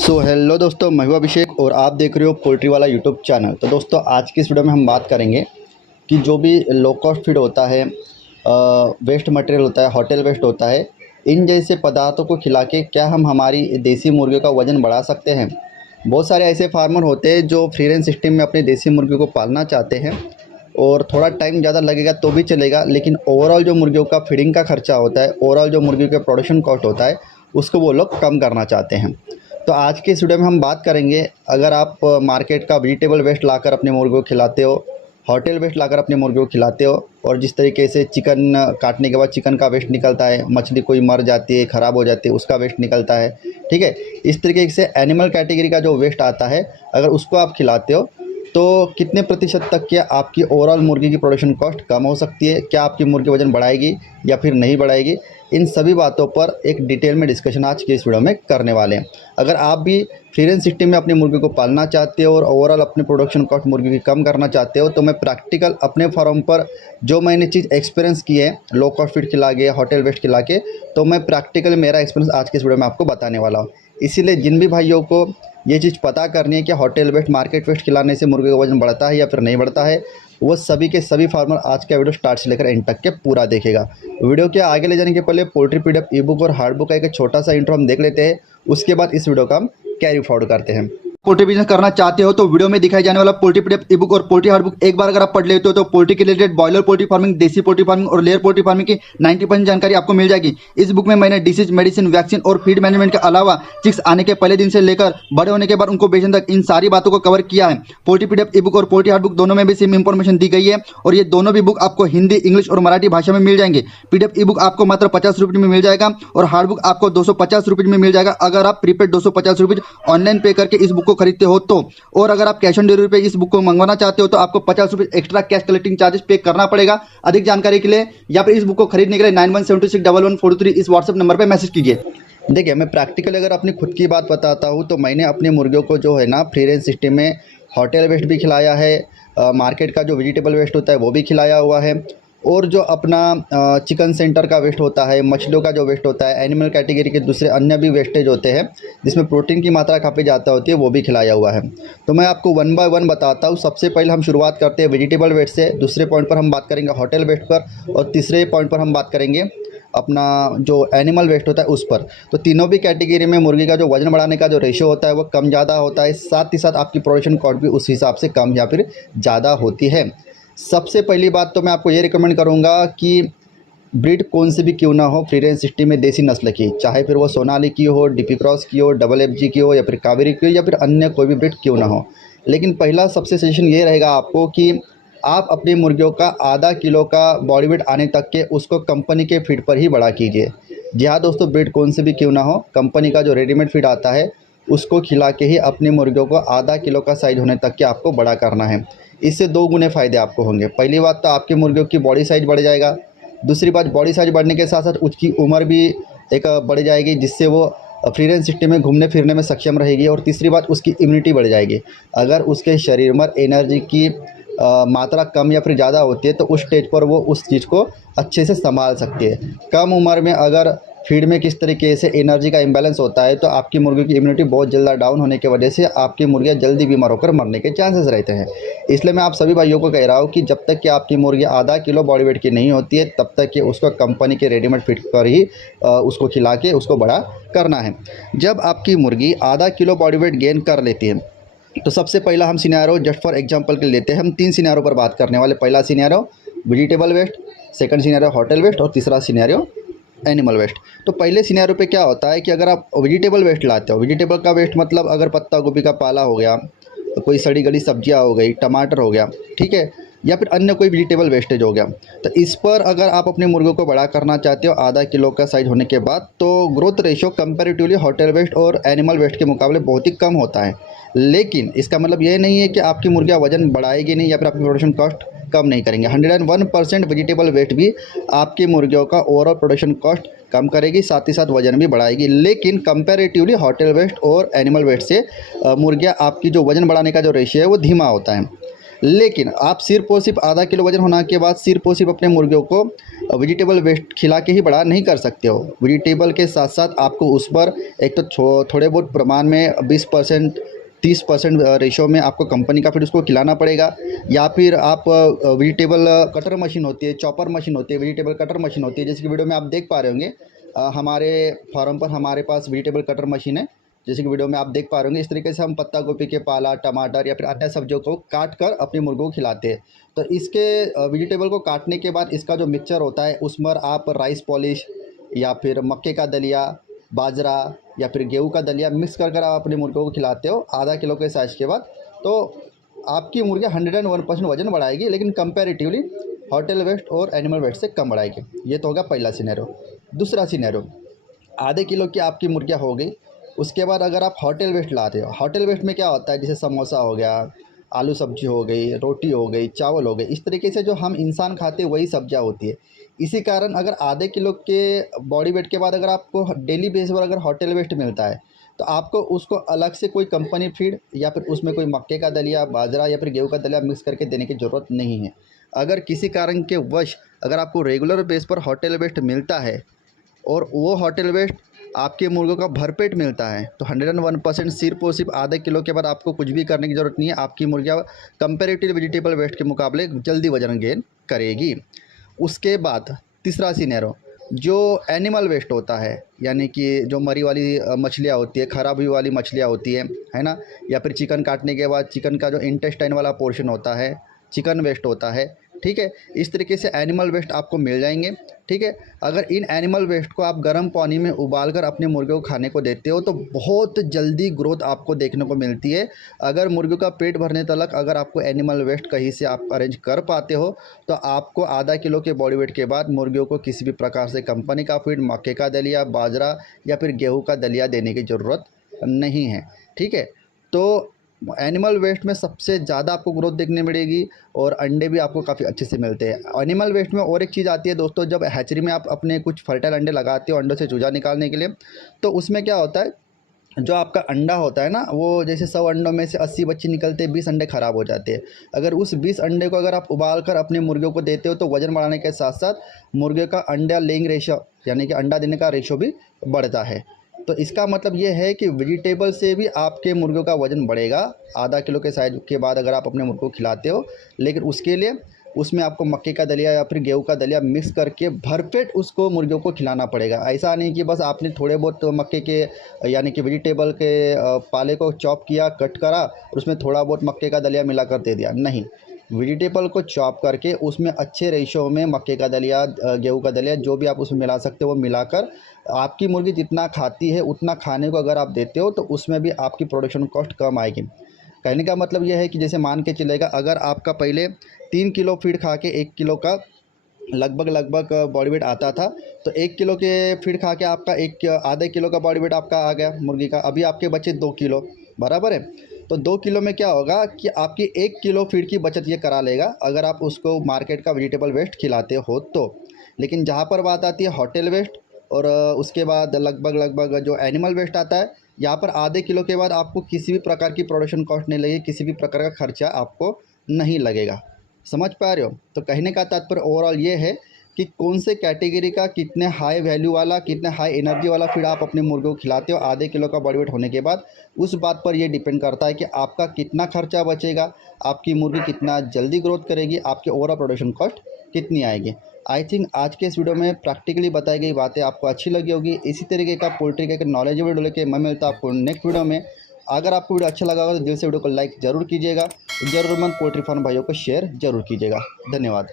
Hello दोस्तों, मैं हूं अभिषेक और आप देख रहे हो पोल्ट्री वाला यूट्यूब चैनल। तो दोस्तों, आज की इस वीडियो में हम बात करेंगे कि जो भी लो कॉस्ट फीड होता है, वेस्ट मटेरियल होता है, होटल वेस्ट होता है, इन जैसे पदार्थों को खिला के क्या हम हमारी देसी मुर्गियों का वज़न बढ़ा सकते हैं। बहुत सारे ऐसे फार्मर होते हैं जो फ्री रेंज सिस्टम में अपनी देसी मुर्गियों को पालना चाहते हैं और थोड़ा टाइम ज़्यादा लगेगा तो भी चलेगा, लेकिन ओवरऑल जो मुर्गियों का फीडिंग का खर्चा होता है, ओवरऑल जो मुर्गियों का प्रोडक्शन कॉस्ट होता है, उसको वो लोग कम करना चाहते हैं। तो आज के इस वीडियो में हम बात करेंगे, अगर आप मार्केट का वेजिटेबल वेस्ट लाकर अपने मुर्गियों को खिलाते हो, होटल वेस्ट लाकर अपने मुर्गियों को खिलाते हो, और जिस तरीके से चिकन काटने के बाद चिकन का वेस्ट निकलता है, मछली कोई मर जाती है, ख़राब हो जाती है, उसका वेस्ट निकलता है, ठीक है। इस तरीके से एनिमल कैटेगरी का जो वेस्ट आता है, अगर उसको आप खिलाते हो तो कितने प्रतिशत तक क्या आपकी ओवरऑल मुर्गी की प्रोडक्शन कॉस्ट कम हो सकती है, क्या आपकी मुर्गी वज़न बढ़ाएगी या फिर नहीं बढ़ाएगी, इन सभी बातों पर एक डिटेल में डिस्कशन आज के इस वीडियो में करने वाले हैं। अगर आप भी फ्री रेंज सिस्टम में अपनी मुर्गी को पालना चाहते हो और ओवरऑल अपने प्रोडक्शन कॉस्ट मुर्गी की कम करना चाहते हो, तो मैं प्रैक्टिकल अपने फार्म पर जो मैंने चीज़ एक्सपीरियंस की है लो कॉस्ट फीड खिला के, होटल वेस्ट खिला के, तो मैं प्रैक्टिकल मेरा एक्सपीरियंस आज के इस वीडियो में आपको बताने वाला हूँ। इसीलिए जिन भी भाइयों को ये चीज़ पता करनी है कि होटल वेस्ट, मार्केट वेस्ट खिलाने से मुर्गे का वजन बढ़ता है या फिर नहीं बढ़ता है, वो सभी के सभी फार्मर आज का वीडियो स्टार्ट से लेकर एंड तक के पूरा देखेगा। वीडियो के आगे ले जाने के पहले पोल्ट्री पीडीएफ ई बुक और हार्ड बुक का एक छोटा सा इंट्रो हम देख लेते हैं, उसके बाद इस वीडियो का हम कैरी फॉरवर्ड करते हैं। पोल्ट्री बिजनेस करना चाहते हो तो वीडियो में दिखाई जाने वाला पोल्ट्री पीडीएफ ई बुक और पोल्ट्री हार्ड बुक एक बार अगर आप पढ़ लेते हो तो पोल्ट्री के रिलेटेड बॉयलर पोल्ट्री फार्मिंग, देसी पोल्ट्री फार्मिंग और लेयर पोल्ट्री फार्मिंग की 90% जानकारी आपको मिल जाएगी। इस बुक में मैंने डिसीज, मेडिसिन, वैक्सीन और फीड मैनेजमेंट के अलावा चिक्स आने के पहले दिन से लेकर बड़े होने के बाद उनको बेचने तक इन सारी बातों को कवर किया है। पोल्ट्री पीडीएफ ई बुक और पोल्ट्री हार्ड बुक दोनों में भी सेम इंफॉर्मेशन दी गई है और ये दोनों भी बुक आपको हिंदी, इंग्लिश और मराठी भाषा में मिल जाएंगे। पीडीएफ ई बुक आपको मात्र 50 रुपये में मिल जाएगा और हार्ड बुक आपको 250 रुपये में मिल जाएगा अगर आप प्रीपेड 250 रुपये ऑनलाइन पे करके इस बुक को खरीदते हो तो। और अगर आप कैश ऑन डिलीवरी पे इस बुक को मंगवाना चाहते हो तो आपको 50 रुपये एक्स्ट्रा कैश कलेक्टिंग चार्जेस पे करना पड़ेगा। अधिक जानकारी के लिए या फिर इस बुक को खरीदने के लिए 91761143 इस व्हाट्सएप नंबर पर मैसेज कीजिए। देखिए, मैं प्रैक्टिकली अगर अपनी खुद की बात बताता हूँ तो मैंने अपनी मुर्गियों को जो है ना फ्री रेंज सिस्टम में होटल वेस्ट भी खिलाया है, मार्केट का जो वेजिटेबल वेस्ट होता है वो भी खिलाया हुआ है, और जो अपना चिकन सेंटर का वेस्ट होता है, मछलियों का जो वेस्ट होता है, एनिमल कैटेगरी के दूसरे अन्य भी वेस्टेज होते हैं जिसमें प्रोटीन की मात्रा काफ़ी ज़्यादा होती है, वो भी खिलाया हुआ है। तो मैं आपको वन बाय वन बताता हूँ। सबसे पहले हम शुरुआत करते हैं वेजिटेबल वेस्ट से, दूसरे पॉइंट पर हम बात करेंगे होटल वेस्ट पर, और तीसरे पॉइंट पर हम बात करेंगे अपना जो एनिमल वेस्ट होता है उस पर। तो तीनों भी कैटेगरी में मुर्गी का जो वजन बढ़ाने का जो रेशियो होता है वो कम ज़्यादा होता है, साथ ही साथ आपकी प्रोडक्शन कॉस्ट भी उस हिसाब से कम या फिर ज़्यादा होती है। सबसे पहली बात तो मैं आपको ये रिकमेंड करूँगा कि ब्रीड कौन सी भी क्यों ना हो, फ्री रेंज सिस्टम में देसी नस्ल की, चाहे फिर वो सोनाली की हो, डीपी क्रॉस की हो, डबल एफ जी की हो, या फिर कावेरी की हो, या फिर अन्य कोई भी ब्रीड क्यों ना हो, लेकिन पहला सबसे सजेशन ये रहेगा आपको कि आप अपनी मुर्गियों का आधा किलो का बॉडी वेट आने तक के उसको कंपनी के फीड पर ही बड़ा कीजिए। जी हाँ दोस्तों, ब्रीड कौन सी भी क्यों ना हो, कंपनी का जो रेडीमेड फीड आता है उसको खिला के ही अपनी मुर्गियों को आधा किलो का साइज होने तक के आपको बड़ा करना है। इससे दो गुने फ़ायदे आपको होंगे। पहली बात तो आपकी मुर्गियों की बॉडी साइज़ बढ़ जाएगा, दूसरी बात बॉडी साइज़ बढ़ने के साथ साथ उसकी उम्र भी एक बढ़ जाएगी, जिससे वो फ्री रेंज सिस्टम में घूमने फिरने में सक्षम रहेगी, और तीसरी बात उसकी इम्यूनिटी बढ़ जाएगी। अगर उसके शरीर में एनर्जी की मात्रा कम या फिर ज़्यादा होती है तो उस स्टेज पर वो उस चीज़ को अच्छे से संभाल सकती है। कम उम्र में अगर फीड में किस तरीके से एनर्जी का इम्बैलेंस होता है तो आपकी मुर्गी की इम्यूनिटी बहुत जल्दी डाउन होने की वजह से आपकी मुर्गियाँ जल्दी बीमार होकर मरने के चांसेस रहते हैं। इसलिए मैं आप सभी भाइयों को कह रहा हूँ कि जब तक कि आपकी मुर्गी आधा किलो बॉडी वेट की नहीं होती है तब तक कि उसको कंपनी के रेडीमेड फीड पर ही उसको खिला के उसको बड़ा करना है। जब आपकी मुर्गी आधा किलो बॉडी वेट गेन कर लेती है तो सबसे पहला हम सिनेरियो जस्ट फॉर एग्जांपल के लिए लेते हैं। हम 3 सिनेरियो पर बात करने वाले। पहला scenario vegetable waste, second scenario hotel waste और तीसरा सिनेरियो एनिमल वेस्ट। तो पहले सिनेरियो पे क्या होता है कि अगर आप वेजिटेबल वेस्ट लाते हो, वेजिटेबल का वेस्ट मतलब अगर पत्ता गोभी का पाला हो गया, कोई सड़ी गली सब्जियां हो गई, टमाटर हो गया, ठीक है, या फिर अन्य कोई वेजिटेबल वेस्टेज हो गया, तो इस पर अगर आप अपने मुर्गों को बड़ा करना चाहते हो आधा किलो का साइज होने के बाद, तो growth ratio comparatively hotel waste और एनिमल वेस्ट के मुकाबले बहुत ही कम होता है। लेकिन इसका मतलब ये नहीं है कि आपकी मुर्गियाँ वजन बढ़ाएगी नहीं या फिर आपकी प्रोडक्शन कॉस्ट कम नहीं करेंगे। 101% वेजिटेबल वेस्ट भी आपकी मुर्गियों का ओवरऑल प्रोडक्शन कॉस्ट कम करेगी, साथ ही साथ वजन भी बढ़ाएगी। लेकिन कंपैरेटिवली होटल वेस्ट और एनिमल वेस्ट से मुर्गियाँ आपकी जो वजन बढ़ाने का जो रेशियो है वो धीमा होता है। लेकिन आप सिर्फ और सिर्फ आधा किलो वजन होने के बाद सिर्फ और सिर्फ अपने मुर्गियों को वेजिटेबल वेस्ट खिला के ही बड़ा नहीं कर सकते हो। वेजिटेबल के साथ साथ आपको उस पर एक तो थोड़े बहुत प्रमाण में 20% 30% रेशो में आपको कंपनी का फिर उसको खिलाना पड़ेगा, या फिर आप वेजिटेबल कटर मशीन होती है, चॉपर मशीन होती है, वेजिटेबल कटर मशीन होती है, जैसे कि वीडियो में आप देख पा रहे होंगे। हमारे फार्म पर हमारे पास वेजिटेबल कटर मशीन है, जैसे कि वीडियो में आप देख पा रहे होंगे। इस तरीके से हम पत्ता गोभी के पाला, टमाटर या फिर अन्य सब्जियों को काट कर अपने मुर्गों को खिलाते हैं। तो इसके वेजिटेबल को काटने के बाद इसका जो मिक्सचर होता है उसमें आप राइस पॉलिश या फिर मक्के का दलिया, बाजरा या फिर गेहूं का दलिया मिक्स कर कर आप अपने मुर्गों को खिलाते हो आधा किलो के साइज़ के बाद, तो आपकी मुर्गियाँ 101% वजन बढ़ाएगी, लेकिन कंपैरेटिवली होटल वेस्ट और एनिमल वेस्ट से कम बढ़ाएगी। ये तो होगा पहला सिनेरियो। दूसरा सिनेरियो, आधे किलो की आपकी मुर्गियाँ हो गई, उसके बाद अगर आप होटल वेस्ट लाते हो, होटल वेस्ट में क्या होता है, जैसे समोसा हो गया, आलू सब्जी हो गई, रोटी हो गई, चावल हो गए, इस तरीके से जो हम इंसान खाते हैं वही सब्जियां होती है। इसी कारण अगर आधे किलो के बॉडी वेट के बाद अगर आपको डेली बेसिस पर अगर होटल वेस्ट मिलता है, तो आपको उसको अलग से कोई कंपनी फीड या फिर उसमें कोई मक्के का दलिया, बाजरा या फिर गेहूं का दलिया मिक्स करके देने की ज़रूरत नहीं है। अगर किसी कारण के वश अगर आपको रेगुलर बेस पर होटल वेस्ट मिलता है और वो होटल वेस्ट आपके मुर्गों का भरपेट मिलता है, तो 101% सिर्फ और सिर्फ आधे किलो के बाद आपको कुछ भी करने की ज़रूरत नहीं है। आपकी मुर्गियाँ कंपेरेटिव वेजिटेबल वेस्ट के मुकाबले जल्दी वजन गेन करेगी। उसके बाद तीसरा सिनेरियो, जो एनिमल वेस्ट होता है, यानी कि जो मरी वाली मछलियाँ होती है, खराब हुई वाली मछलियाँ होती है ना, या फिर चिकन काटने के बाद चिकन का जो इंटेस्टाइन वाला पोर्शन होता है, चिकन वेस्ट होता है, ठीक है। इस तरीके से एनिमल वेस्ट आपको मिल जाएंगे, ठीक है। अगर इन एनिमल वेस्ट को आप गर्म पानी में उबाल कर अपने मुर्गियों को खाने को देते हो तो बहुत जल्दी ग्रोथ आपको देखने को मिलती है। अगर मुर्गियों का पेट भरने तक अगर आपको एनिमल वेस्ट कहीं से आप अरेंज कर पाते हो, तो आपको आधा किलो के बॉडी वेट के बाद मुर्गियों को किसी भी प्रकार से कंपनी का फीड, मक्के का दलिया, बाजरा या फिर गेहूँ का दलिया देने की ज़रूरत नहीं है, ठीक है। तो एनिमल वेस्ट में सबसे ज़्यादा आपको ग्रोथ देखने मिलेगी और अंडे भी आपको काफ़ी अच्छे से मिलते हैं। एनिमल वेस्ट में और एक चीज़ आती है दोस्तों, जब हैचरी में आप अपने कुछ फर्टाइल अंडे लगाते हो अंडों से चूजा निकालने के लिए, तो उसमें क्या होता है, जो आपका अंडा होता है ना, वो जैसे 100 अंडों में से 80 बच्चे निकलते हैं, 20 अंडे ख़राब हो जाते हैं। अगर उस 20 अंडे को अगर आप उबाल कर अपने मुर्गियों को देते हो तो वज़न बढ़ाने के साथ साथ मुर्गे का अंडा लेइंग रेशो यानी कि अंडा देने का रेशो भी बढ़ता है। तो इसका मतलब ये है कि वेजिटेबल से भी आपके मुर्गियों का वज़न बढ़ेगा आधा किलो के साइज के बाद अगर आप अपने मुर्गों को खिलाते हो, लेकिन उसके लिए उसमें आपको मक्के का दलिया या फिर गेहूं का दलिया मिक्स करके भरपेट उसको मुर्गियों को खिलाना पड़ेगा। ऐसा नहीं कि बस आपने थोड़े बहुत मक्के के यानी कि वेजिटेबल के पाले को चॉप किया, कट करा, उसमें थोड़ा बहुत मक्के का दलिया मिलाकर दे दिया, नहीं। वेजिटेबल को चॉप करके उसमें अच्छे रेशो में मक्के का दलिया, गेहूं का दलिया, जो भी आप उसमें मिला सकते हो वो मिलाकर आपकी मुर्गी जितना खाती है उतना खाने को अगर आप देते हो तो उसमें भी आपकी प्रोडक्शन कॉस्ट कम आएगी। कहने का मतलब यह है कि जैसे मान के चलेगा, अगर आपका पहले 3 किलो फीड खा के 1 किलो का लगभग बॉडी वेट आता था, तो 1 किलो के फीड खा के आपका आधे किलो का बॉडी वेट आपका आ गया मुर्गी का। अभी आपके बचे 2 किलो, बराबर है। तो 2 किलो में क्या होगा कि आपकी 1 किलो फीड की बचत ये करा लेगा अगर आप उसको मार्केट का वेजिटेबल वेस्ट खिलाते हो तो। लेकिन जहाँ पर बात आती है होटल वेस्ट और उसके बाद लगभग जो एनिमल वेस्ट आता है, यहाँ पर आधे किलो के बाद आपको किसी भी प्रकार की प्रोडक्शन कॉस्ट नहीं लगेगी, किसी भी प्रकार का खर्चा आपको नहीं लगेगा। समझ पा रहे हो? तो कहने का तात्पर्य ओवरऑल ये है कि कौन से कैटेगरी का कितने हाई वैल्यू वाला, कितने हाई एनर्जी वाला फीड आप अपने मुर्गों को खिलाते हो आधे किलो का बॉडी वेट होने के बाद, उस बात पर ये डिपेंड करता है कि आपका कितना खर्चा बचेगा, आपकी मुर्गी कितना जल्दी ग्रोथ करेगी, आपकी ओवरऑल प्रोडक्शन कॉस्ट कितनी आएगी। आई थिंक आज के इस वीडियो में प्रैक्टिकली बताई गई बातें आपको अच्छी लगी होगी। इसी तरीके का पोल्ट्री का एक नॉलेजेबल वीडियो लेके मैं मिलता हूं आपको नेक्स्ट वीडियो में। अगर आपको वीडियो अच्छा लगा हो तो दिल से वीडियो को लाइक ज़रूर कीजिएगा, ज़रूरतमंद पोल्ट्री फार्म भाइयों को शेयर ज़रूर कीजिएगा। धन्यवाद।